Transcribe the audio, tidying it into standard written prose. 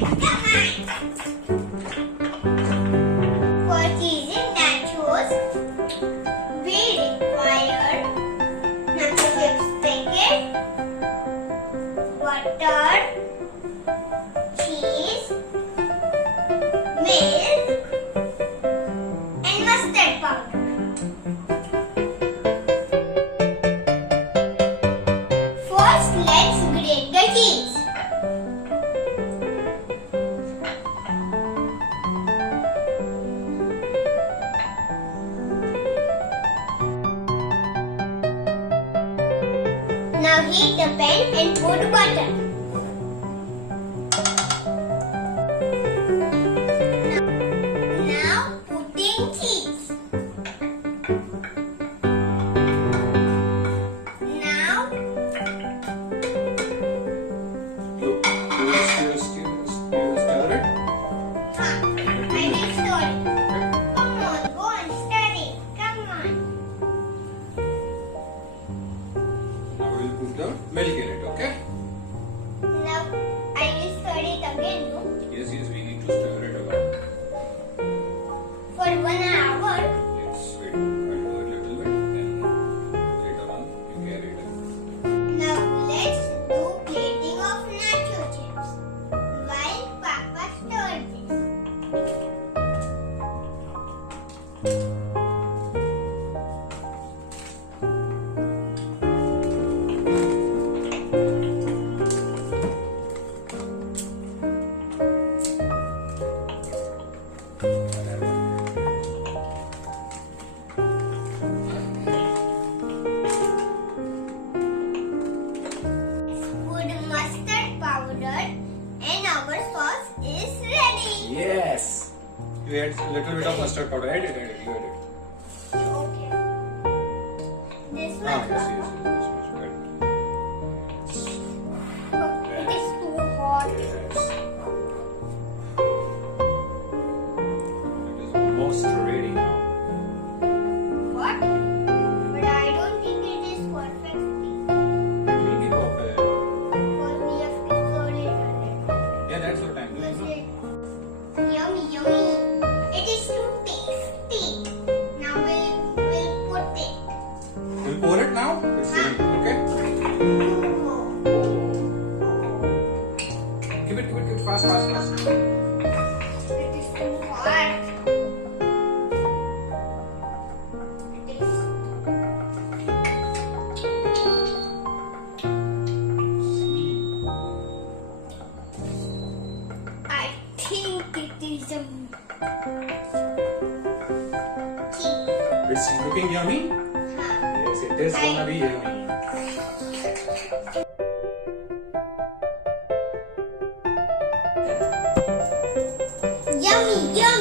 For cheesing nachos, we require nacho chips packet, butter, cheese, milk, and mustard powder. First, let's grate the cheese. Now heat the pan and put butter. Now put in cheese. Now You will stir it. I will stir it. Come on, go and stir it. Come on. Now we will put the milk in it, okay? Now I will stir it again, no? Yes, we need to stir it again. For 1 hour. Let's wait. I'll do it a little bit, then later on you carry it. Now let's do plating of nacho chips while Papa stirs this. Put mustard powder and our sauce is ready. Yes. You add a little bit of mustard powder. Add it. You add it. Okay. This one. Yes. It is too hot. Yes. It is almost ready now. What? But I don't think it is perfect It will be perfect. because we have to stir it again. Yeah, that's what I'm doing. No? Yummy, yummy. It is too tasty. Now we'll put it. We'll pour it now. It's ready. Okay. Give it fast. It is too hot. It is. I think it is It's looking yummy. Yes, it is gonna be yummy. Yummy, yummy.